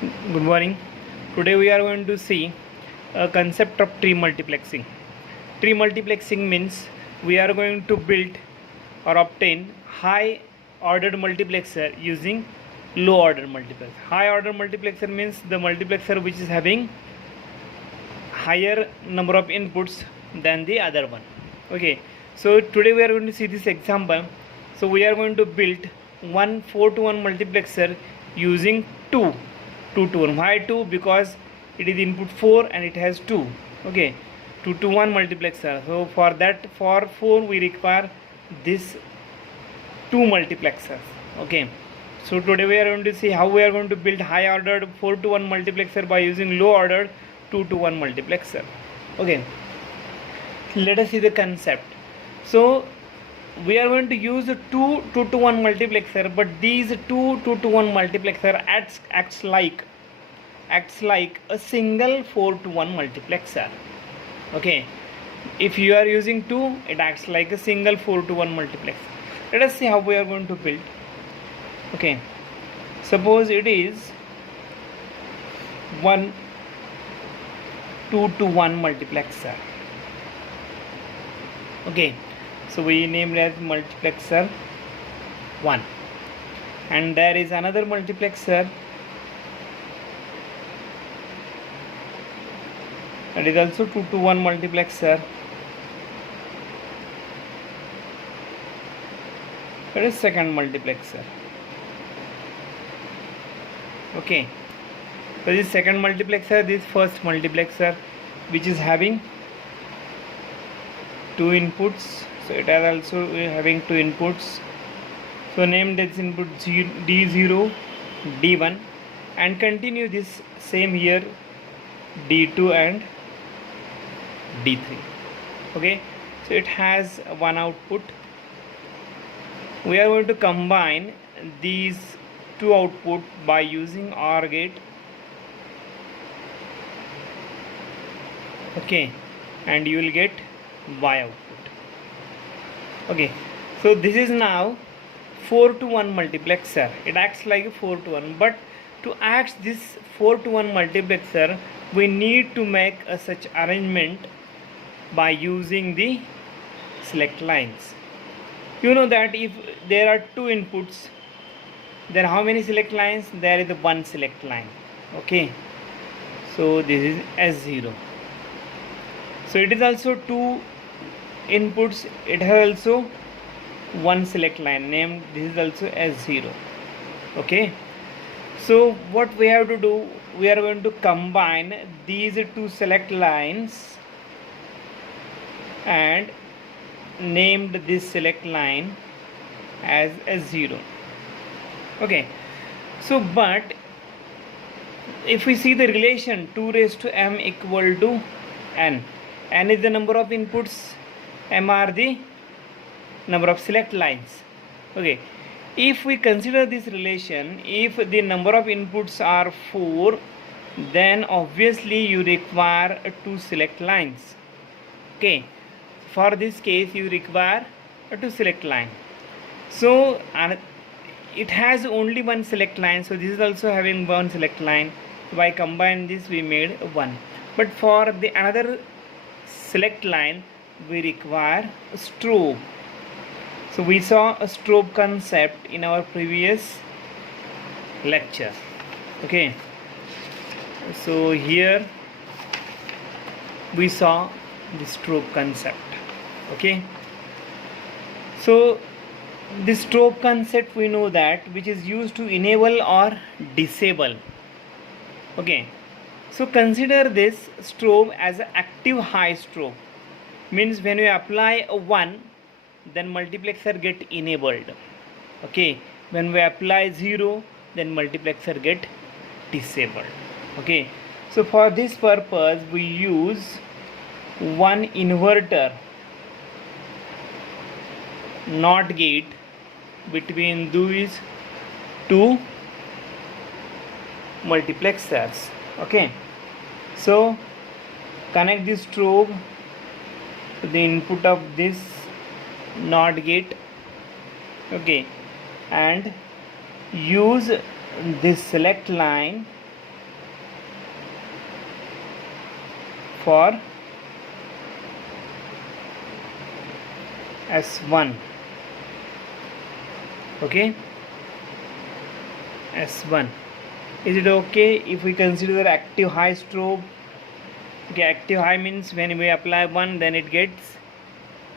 Good morning. Today we are going to see a concept of tree multiplexing. Tree multiplexing means we are going to build or obtain high ordered multiplexer using low order multiplexer. High order multiplexer means the multiplexer which is having higher number of inputs than the other one. Okay, so today we are going to see this example. So we are going to build one 4 to 1 multiplexer using 2 to 1. Why 2? Because it is input 4 and it has 2. Okay, 2 to 1 multiplexer. So for that, for 4 we require this 2 multiplexers. Okay, so today we are going to see how we are going to build high ordered 4 to 1 multiplexer by using low ordered 2 to 1 multiplexer. Okay, let us see the concept. So we are going to use a 2 to 1 multiplexer, but these 2 to 1 multiplexer acts like a single 4 to 1 multiplexer. Okay, if you are using 2, it acts like a single 4 to 1 multiplexer. Let us see how we are going to build. Okay, suppose it is 1 2 to 1 multiplexer. Okay, so we named as multiplexer 1, and there is another multiplexer that is also 2 to 1 multiplexer, that is second multiplexer. Okay, so this second multiplexer, this first multiplexer which is having 2 inputs, so it is also having 2 inputs, so named its input D0, D1, and continue this same here D2 and D3. Okay, so it has one output. We are going to combine these two output by using OR gate. Okay, and you will get Y output. Okay, so this is now 4 to 1 multiplexer. It acts like a 4 to 1, but to act this 4 to 1 multiplexer, we need to make a such arrangement by using the select lines. You know that if there are 2 inputs, then how many select lines? There is one select line. Okay, so this is S0. So it is also 2 inputs, it has also one select line, named this is also S0. Okay, so what we have to do, we are going to combine these 2 select lines and named this select line as S0. Okay, so but if we see the relation 2 raised to m equal to n is the number of inputs, m are the number of select lines. Okay, if we consider this relation, if the number of inputs are 4, then obviously you require 2 select lines. Okay, for this case you require 2 select line. So it has only one select line, so this is also having one select line. By combine this we made 1, but for the another select line we require a strobe. So we saw a strobe concept in our previous lecture. Okay, so here we saw the strobe concept. Okay, so this strobe concept, we know that, which is used to enable or disable. Okay, so consider this strobe as an active high strobe, means when you apply a 1, then multiplexer get enabled. Okay, when we apply 0, then multiplexer get disabled. Okay, so for this purpose we use one inverter NOT gate between these 2 multiplexers. Okay, so connect this strobe to the input of this NOT gate. Okay, and use this select line for S1. Okay, S1. Is it okay if we consider the active high strobe? Okay, active high means when we apply 1, then it gets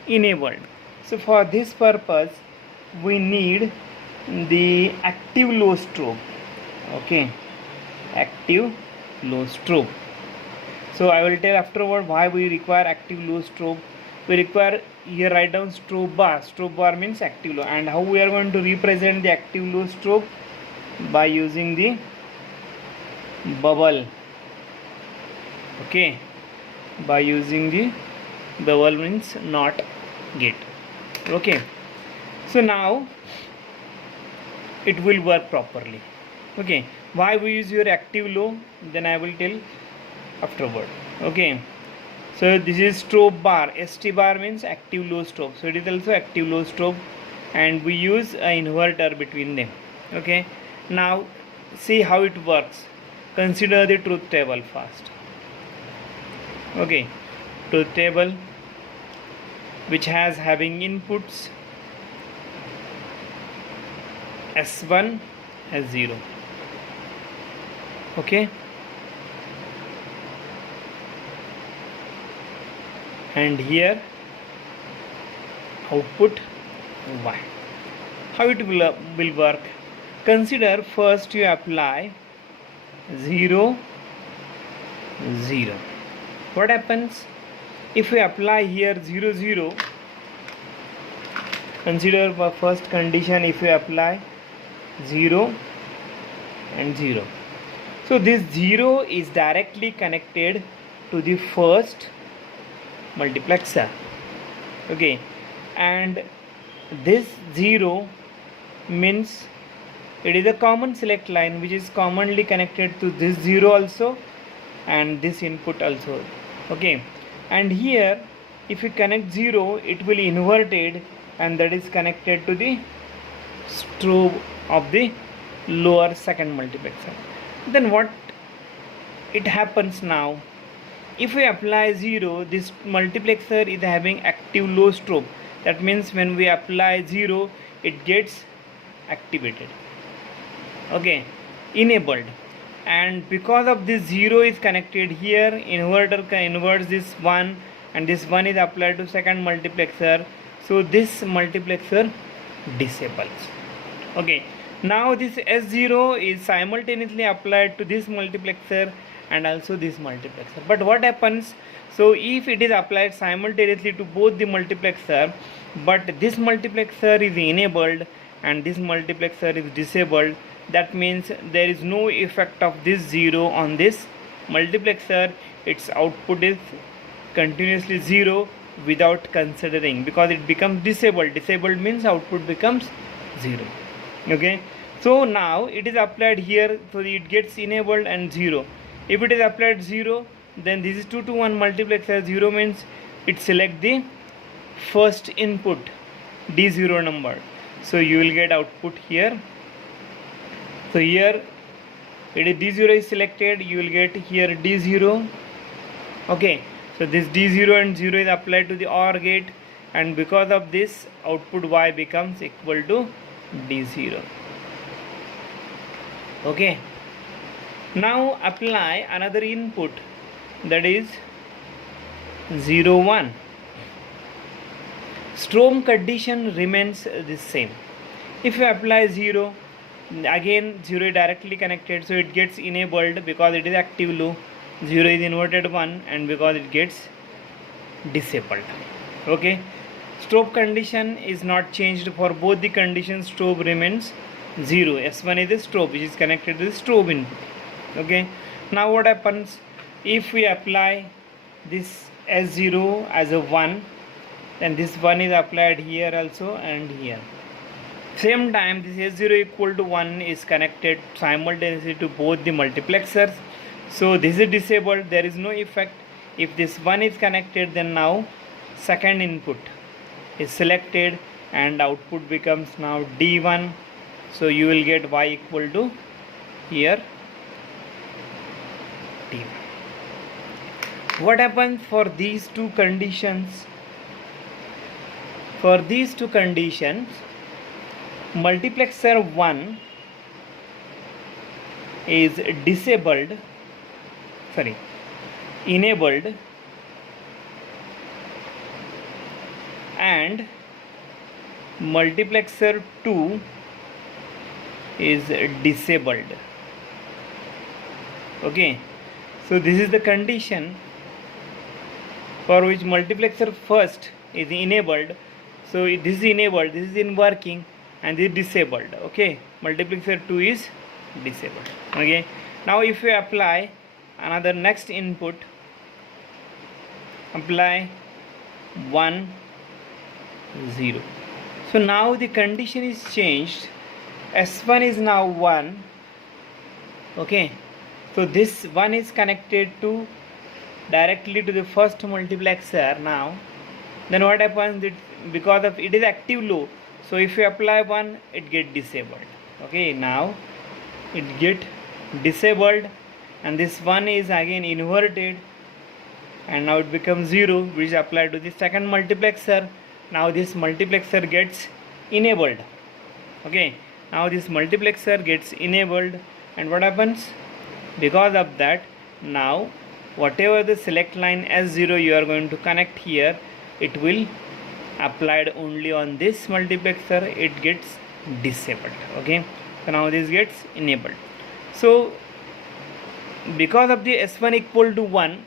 enabled. So for this purpose we need the active low strobe. Okay, active low strobe. So I will tell afterward why we require active low strobe. We require, here write down strobe bar. Strobe bar means active low. And how we are going to represent the active low strobe? By using the bubble. Okay, by using the bubble means not gate. Okay, so now it will work properly. Okay, why we use your active low, then I will tell afterward. Okay, so this is strobe bar. ST bar means active low strobe, so it is also active low strobe, and we use an inverter between them. Okay, now see how it works. Consider the truth table first. Okay, truth table which has having inputs S1 S0. Okay, and here output Y. How it will work? Consider first you apply 0 0. What happens if we apply here 0 0? Consider the first condition. If we apply 0 and 0, so this 0 is directly connected to the first multiplexer. Okay, and this 0 means it is a common select line which is commonly connected to this 0 also and this input also. Okay, and here if we connect 0, it will inverted, and that is connected to the strobe of the lower second multiplexer. Then what it happens now? If we apply 0, this multiplexer is having active low strobe. That means when we apply 0, it gets activated. Okay, enabled. And because of this 0 is connected here, inverter inverts this 1, and this 1 is applied to second multiplexer, so this multiplexer disables. Okay, now this S0 is simultaneously applied to this multiplexer and also this multiplexer. But what happens? So if it is applied simultaneously to both the multiplexer, but this multiplexer is enabled and this multiplexer is disabled, that means there is no effect of this 0 on this multiplexer. Its output is continuously 0 without considering, because it becomes disabled. Disabled means output becomes 0. Okay, so now it is applied here, so it gets enabled and 0. If it is applied 0, then this is 2 to 1 multiplexer. 0 means it select the first input D0 number, so you will get output here. So here it is D0 is selected, you will get here D0. Okay, so this D0 and 0 is applied to the OR gate, and because of this output Y becomes equal to D0. Okay, now apply another input, that is 0 1. Strobe condition remains the same. If you apply 0, again 0 is directly connected, so it gets enabled because it is active low. 0 is inverted 1, and because it gets disabled. Okay, strobe condition is not changed for both the conditions. Strobe remains 0. S1 is the strobe which is connected to the strobe input. Okay, now what happens if we apply this S0 as a 1, then this 1 is applied here also and here. Same time this S0 equal to 1 is connected simultaneously to both the multiplexers, so this is disabled, there is no effect. If this 1 is connected, then now second input is selected and output becomes now D1, so you will get Y equal to here D1. What happens for these two conditions? For these two conditions, multiplexer 1 is enabled, and multiplexer 2 is disabled. Okay, so this is the condition for which multiplexer first is enabled. So this is enabled, this is in working, and this is disabled. Okay, multiplexer 2 is disabled. Okay, now if we apply another next input, apply 1 0. So now the condition is changed. S1 is now 1. Okay, so this 1 is connected to directly to the first multiplexer now. Then what happens, because of it is active low, so if you apply 1, it get disabled. Okay, now it get disabled, and this 1 is again inverted, and now it becomes 0, which is applied to the second multiplexer. Now this multiplexer gets enabled. Okay, now this multiplexer gets enabled, and what happens, because of that, now whatever the select line S0 you are going to connect here, it will applied only on this multiplexer, it gets disabled. Okay, so now this gets enabled. So because of the S1 equal to 1,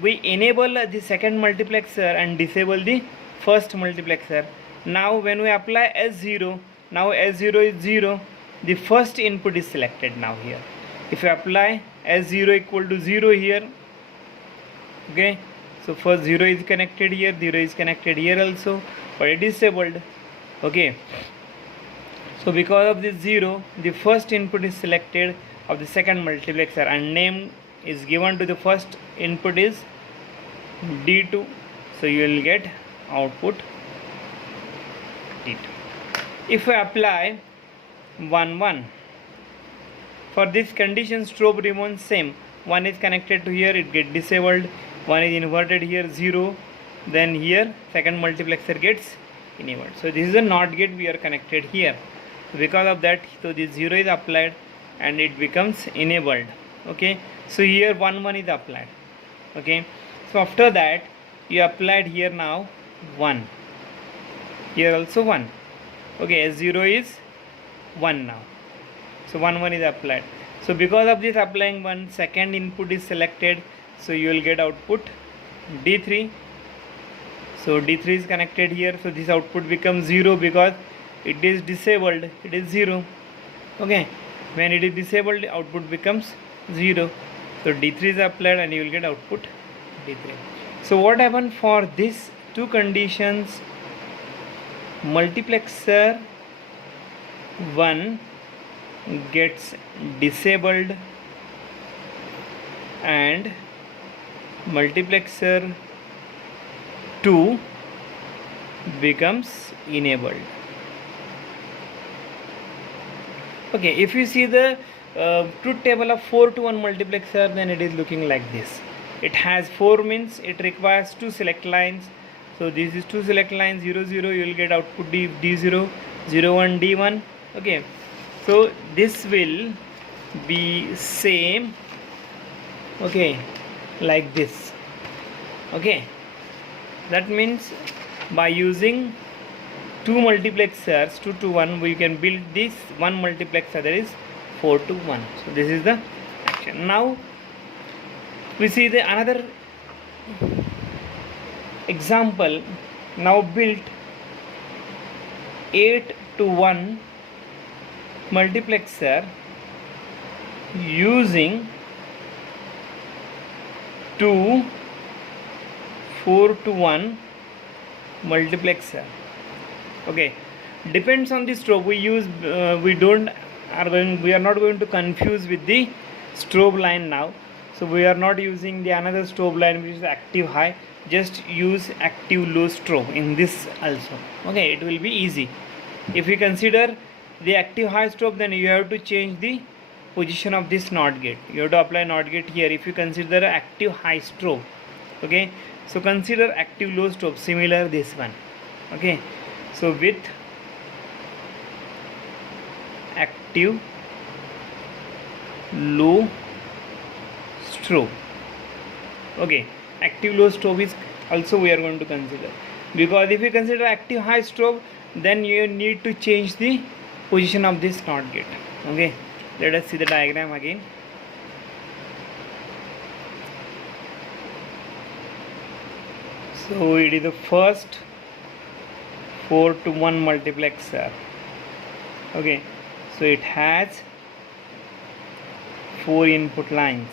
we enable the second multiplexer and disable the first multiplexer. Now when we apply S0, now S0 is 0, the first input is selected now here. If you apply S0 equal to 0 here, okay, so first 0 is connected here, 0 is connected here also, but it is disabled. Okay, so because of this 0, the first input is selected of the second multiplexer, and name is given to the first input is D2, so you will get output D2. If we apply 1 1, for this condition strobe remains same. 1 is connected to here, it gets disabled. 1 is inverted here, 0, then here second multiplexer gets enabled. So this is a NOT gate we are connected here. Because of that, so this 0 is applied and it becomes enabled. Okay, so here 1 1 is applied. Okay, so after that you applied here now 1, here also 1. Okay, S0 is 1 now, so 1 1 is applied. So because of this applying 1, second input is selected, so you will get output D3. So D3 is connected here, so this output becomes 0 because it is disabled, it is 0. Okay, when it is disabled, output becomes 0. So D3 is applied and you will get output D3. So what happened for these two conditions? Multiplexer 1 gets disabled and multiplexer 2 becomes enabled. Okay, if you see the truth table of 4 to 1 multiplexer, then it is looking like this. It has 4 means it requires 2 select lines. So this is 2 select lines, 0 0, you will get output D0, 0 1 D1. Okay, so this will be same, okay, like this. Okay, that means by using 2 multiplexers, 2 to 1, we can build this one multiplexer, that is 4 to 1. So this is the action. Now we see the another example. Now built 8 to 1 multiplexer using 2 4 to 1 multiplexer. Okay, depends on the strobe we use. We are not going to confuse with the strobe line now. So we are not using the another strobe line which is active high. Just use active low strobe in this also. Okay, it will be easy. If you consider the active high strobe, then you have to change the position of this NOT gate. You have to apply NOT gate here. If you consider active high strobe, Okay, so consider active low strobe, similar this one. Okay, so with active low strobe. Okay, active low strobe is also we are going to consider, because if you consider active high strobe, then you need to change the position of this NOT gate. Okay, let us see the diagram again. So it is the first 4 to 1 multiplexer. Okay, so it has 4 input lines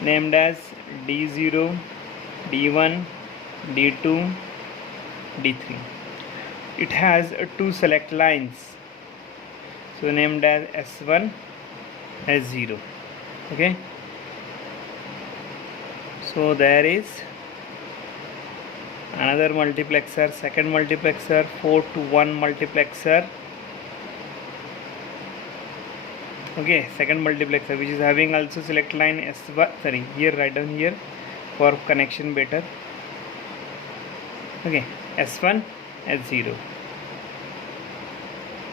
named as D0, D1, D2, D3. It has 2 select lines, so named as S1, S0. Okay, so there is another multiplexer, second multiplexer, 4 to 1 multiplexer. Okay, second multiplexer which is having also select line S1, sorry, here write down here for connection better. Okay, S1, S0.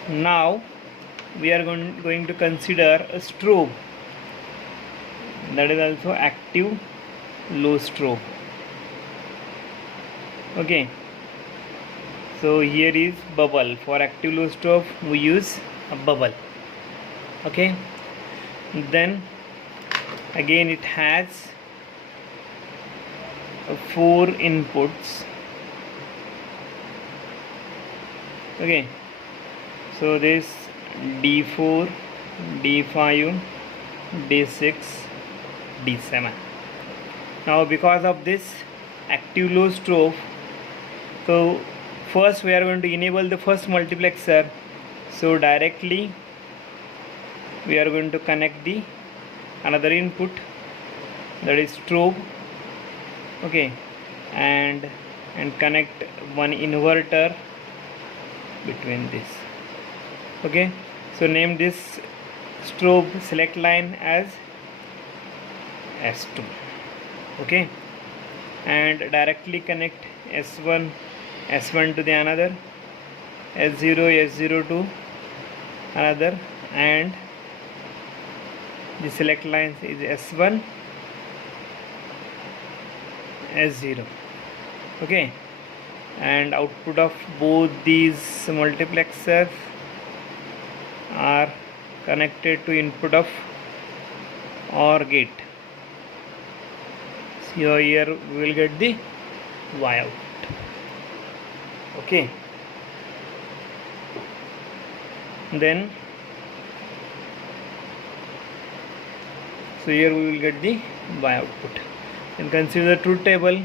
Now we are going to consider a strobe, that is also active low strobe. Okay, so here is bubble. For active low strobe we use a bubble. Okay, then again it has 4 inputs. Okay, so this D4, D5, D6, D7. Now because of this active low strobe, so first we are going to enable the first multiplexer. So directly we are going to connect the another input, that is strobe. Okay, and connect one inverter between this. Okay, so name this strobe select line as S2. Okay, and directly connect S1 to the another, S0 to another, and the select lines is S1, S0. Okay, and output of both these multiplexers are connected to input of OR gate. So here we will get the Y out. Okay, then so here we will get the Y output. And consider the truth table.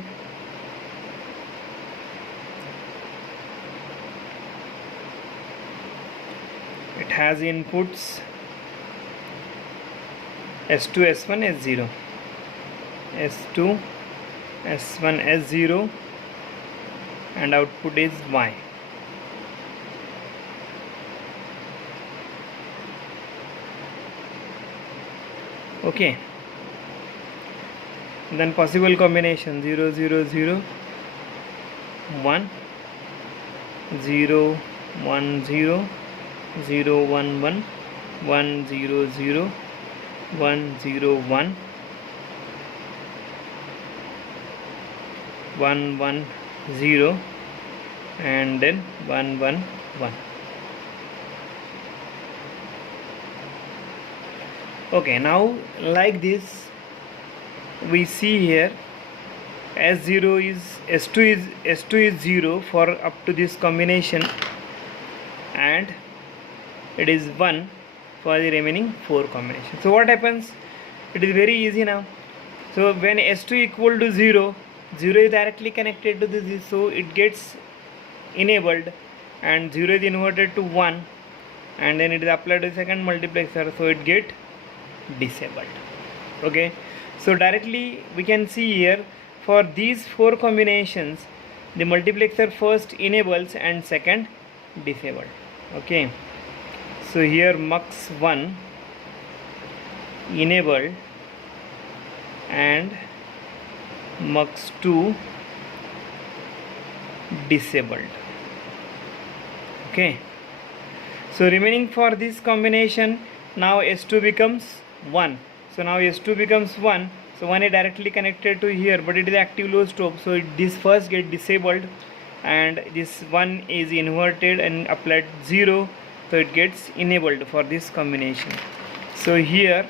It has inputs S2, S1, S0, S2, S1, S0, and output is Y. Okay, then possible combination 0 0 0 1 0 1 0 0 1 1 1 0 0 1 0 1 1 1 0 and then 1 1 1. Okay, now like this we see here S0 is S2 is 0 for up to this combination, and it is 1 for the remaining 4 combinations. So what happens? It is very easy now. So when S2 equal to 0, 0 is directly connected to this, so it gets enabled, and 0 is inverted to 1, and then it is applied to the second multiplexer, so it get disabled. Okay, so directly we can see here for these 4 combinations the multiplexer first enables and second disabled. Okay, so here mux 1 enabled and MUX2 disabled. Okay, so remaining for this combination, now S2 becomes 1. So now S2 becomes 1. So 1 is directly connected to here, but it is active low stroke, so this first get disabled, and this 1 is inverted and applied 0, so it gets enabled for this combination. So here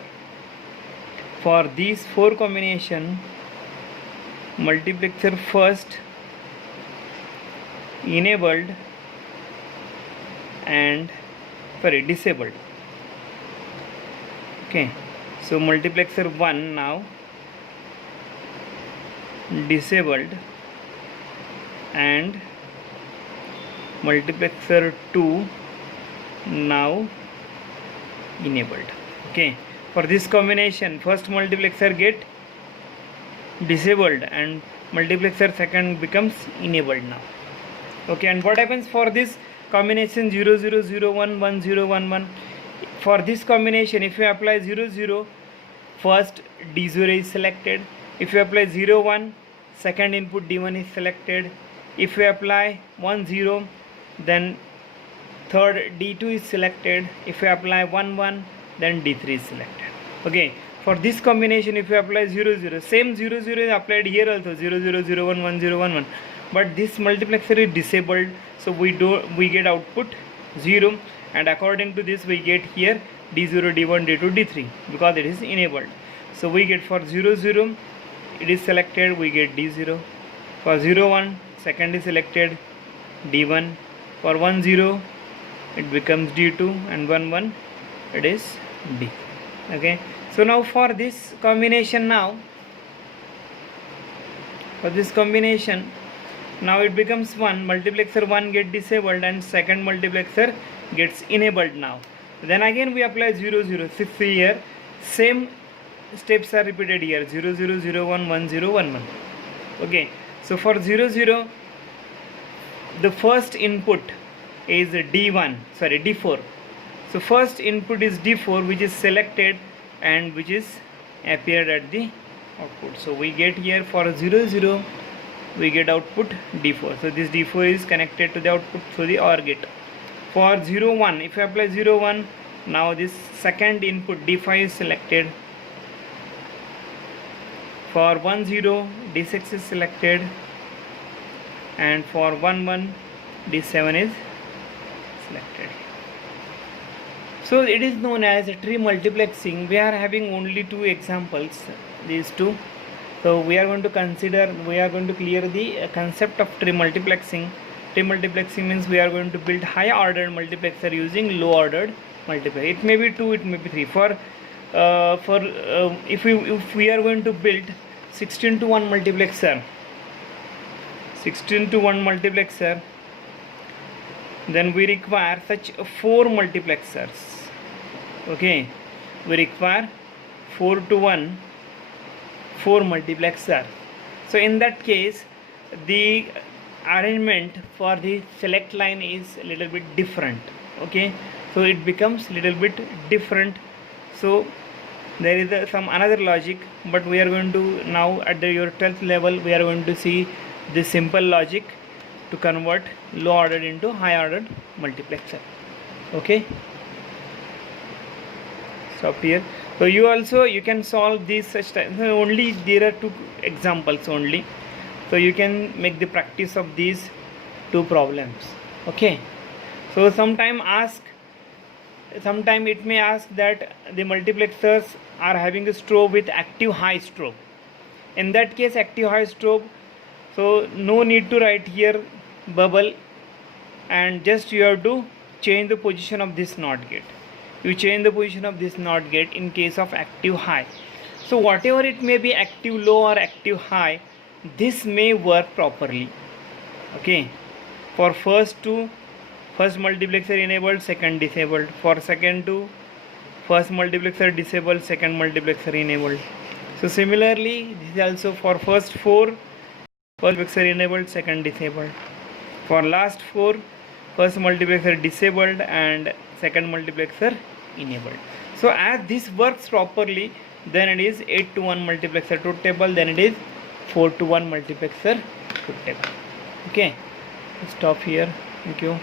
for these 4 combination, multiplexer first enabled and disabled. Okay, so multiplexer 1 now disabled and multiplexer 2 now enabled. Okay, for this combination, first multiplexer get disabled and multiplexer second becomes enabled now. Okay, and what happens for this combination 0 0 0 1 1 0 1 1? For this combination, if you apply 0 0, first D0 is selected. If you apply 0 1, second input D1 is selected. If you apply 1 0, then third D2 is selected. If you apply 1 1, then D3 is selected. Okay, for this combination, if you apply 0 0, same 0 0 is applied here also, 0 0 0 1 1 0 1 1, but this multiplexer is disabled, so we get output 0, and according to this we get here D0 D1 D2 D3 because it is enabled. So we get for 0 0 it is selected, we get D0. For 0 1, second is selected, D1. For 1 0, it becomes D2, and 1 1, it is D. Okay, so now for this combination, now it becomes 1, multiplexer 1 get disabled and second multiplexer gets enabled now. Then again we apply 0 0. See here, same steps are repeated here, 0 0 0 1 1 0 1 1. Okay, so for 0 0, the first input is D4. So first input is D4, which is selected and which is appeared at the output. So we get here for 0 0, we get output D4. So this D4 is connected to the output through the OR gate. For 0 1, if you apply 0 1, now this second input D5 is selected. For 1 0, D6 is selected, and for 1 1, D7 is selected. So it is known as tree multiplexing. We are having only 2 examples, these 2. So we are going to clear the concept of tree multiplexing. Tree multiplexing means we are going to build high ordered multiplexer using low ordered multiplexer. It may be 2, it may be 3. If we are going to build 16 to 1 multiplexer, then we require such 4 multiplexers. Okay, we require 4 to 1 4 multiplexer. So in that case, the arrangement for the select line is a little bit different. Okay, so it becomes little bit different. So there is some another logic, but we are going to now at your 12th level we are going to see this simple logic to convert low ordered into high ordered multiplexer. Okay, stop here. So you can solve these such time. Only there are 2 examples only, so you can make the practice of these 2 problems. Okay, so sometime it may ask that the multiplexers are having a strobe with active high strobe. In that case, active high strobe, so no need to write here bubble, and just you have to change the position of this NOT gate. You change the position of this NOT gate in case of active high. So whatever it may be, active low or active high, this may work properly. Okay, for first multiplexer enabled, second disabled. For second 2, first multiplexer disabled, second multiplexer enabled. So similarly, this is also for first 4, first multiplexer enabled, second disabled. For last 4, first multiplexer disabled and second multiplexer enabled. So as this works properly, then it is 8 to 1 multiplexer truth table, then it is 4 to 1 multiplexer put table. Okay, stop here. Thank you.